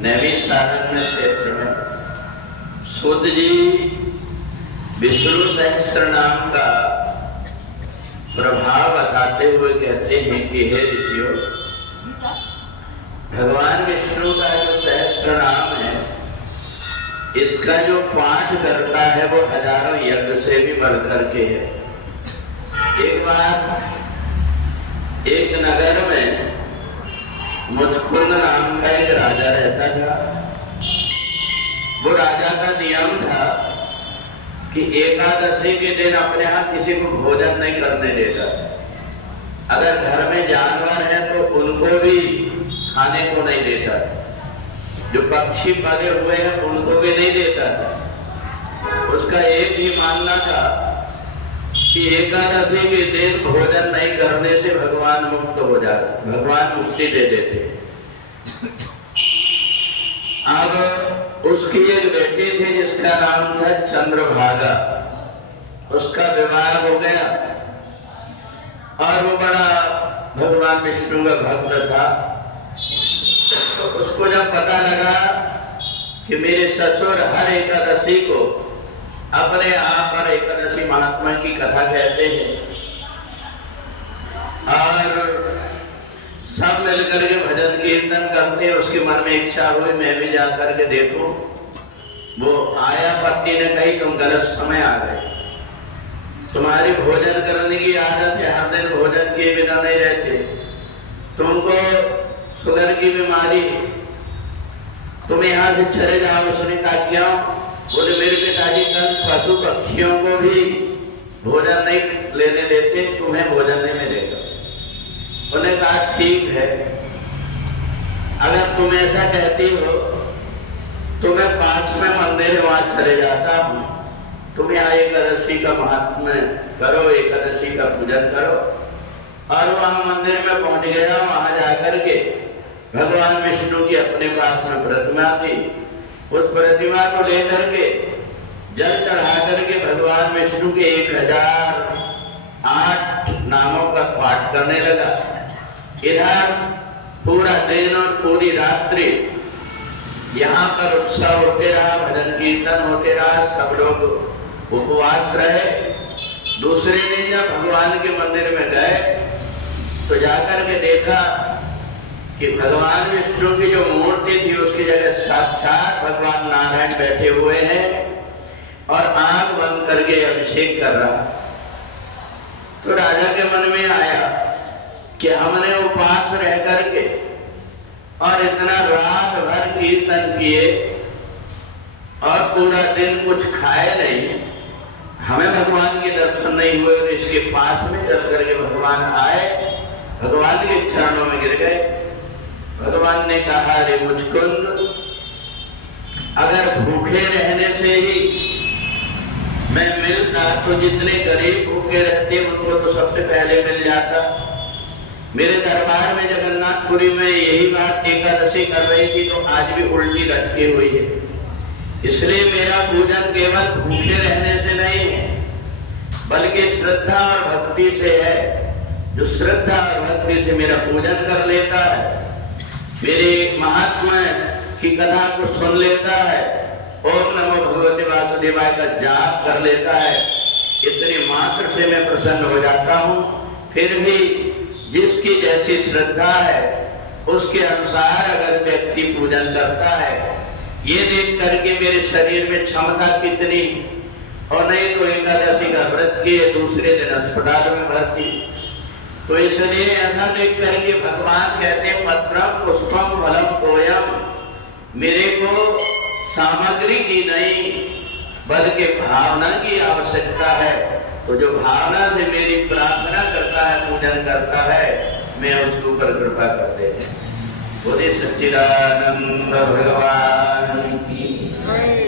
नैमिषारण्य क्षेत्र में सूत जी विष्णु सहस्त्र नाम का प्रभाव बताते हुए कहते हैं कि हे ऋषियों, भगवान विष्णु का जो सहस्त्र नाम है, इसका जो पाठ करता है वो हजारों यज्ञ से भी बढ़ करके है। एक बार एक नगर में मुचकुंद नाम का एक राजा रहता था। वो राजा का नियम था कि एकादशी के दिन अपने यहाँ किसी को भोजन नहीं करने देता था। अगर घर में जानवर है तो उनको भी खाने को नहीं देता था। जो पक्षी पाले हुए हैं उनको भी नहीं देता था। उसका एक ही मानना था कि एकादशी के दिन भोजन नहीं करने से भगवान मुक्त हो जाते, भगवान मुक्ति दे देते। अब उसकी एक बेटी थी जिसका नाम था चंद्रभागा। उसका विवाह हो गया और वो बड़ा भगवान विष्णु का भक्त था। तो उसको जब पता लगा कि मेरे ससुर हर एकादशी को अपने यहाँ पर एकादशी महात्मा की कथा कहते हैं और सब मिलकर के भजन कीर्तन करते हैं, उसके मन में इच्छा हुई मैं भी जाकर के देखूं। वो आया, पत्नी ने कही तुम गलत समय आ गए, तुम्हारी भोजन करने की आदत है, हर दिन भोजन किए बिना नहीं रहते, तुमको शुगर की बीमारी, तुम यहाँ से चले जाओ। उसने कहा क्यों? बोले मेरे पिताजी कल पशु पक्षियों को भी भोजन नहीं लेने देते, तुम्हें भोजन नहीं मिलेगा। उन्होंने कहा ठीक है, अगर तुम ऐसा कहती हो तो मैं पास में मंदिर है वहां चले जाता हूँ, तुम यहाँ एकादशी का महात्म्य करो, एकादशी का पूजन करो। और वहां मंदिर में पहुंच गया। वहां जाकर के भगवान विष्णु की अपने पास में प्रतिमा थी। उस प्रतिमा को लेकर के जल चढ़ा करके भगवान विष्णु के 1008 नामों का पाठ करने लगा। इधर पूरा दिन और पूरी रात्रि यहाँ पर उत्सव होते रहा, भजन कीर्तन होते रहा, सब लोग उपवास रहे। दूसरे दिन जब भगवान के मंदिर में गए तो जाकर के देखा कि भगवान विष्णु की जो मूर्ति थी उसकी जगह साक्षात भगवान नारायण बैठे हुए हैं और आंख बंद करके अभिषेक कर रहा। तो राजा के मन में आया कि हमने उपास रह करके और इतना रात भर कीर्तन किए और पूरा दिन कुछ खाए नहीं, हमें भगवान के दर्शन नहीं हुए। और इसके पास में चल करके भगवान आए, भगवान के चरणों में गिर गए। भगवान ने कहा रे मुचकुंद, अगर भूखे रहने से ही मैं मिलता तो जितने गरीब भूखे रहते उनको तो सबसे पहले मिल जाता। मेरे दरबार में जगन्नाथपुरी में यही बात एकादशी कर रही थी तो आज भी उल्टी लटकी हुई है। इसलिए मेरा पूजन केवल भूखे रहने से नहीं है बल्कि श्रद्धा और भक्ति से है। जो श्रद्धा और भक्ति से मेरा पूजन कर लेता है, मेरे महात्मा की कथा को सुन लेता है, ओम नमो भगवते वासुदेवाय का जाप कर लेता है, इतने मात्र से मैं प्रसन्न हो जाता हूँ। फिर भी जिसकी जैसी श्रद्धा है उसके अनुसार अगर व्यक्ति पूजन करता है, ये देख करके मेरे शरीर में क्षमता कितनी, और नहीं तो एकादशी का व्रत किए दूसरे दिन अस्पताल में भर्ती। तो इसलिए ऐसा देख करके भगवान कहते हैं पत्रम पुष्पम फलम तोयम, मेरे को सामग्री की नहीं बल्कि भावना की आवश्यकता है। तो जो भावना से मेरी प्रार्थना करता है, पूजन करता है, मैं उसके ऊपर कृपा कर देता हूं। बोले सच्चिदानंद भगवान की जय।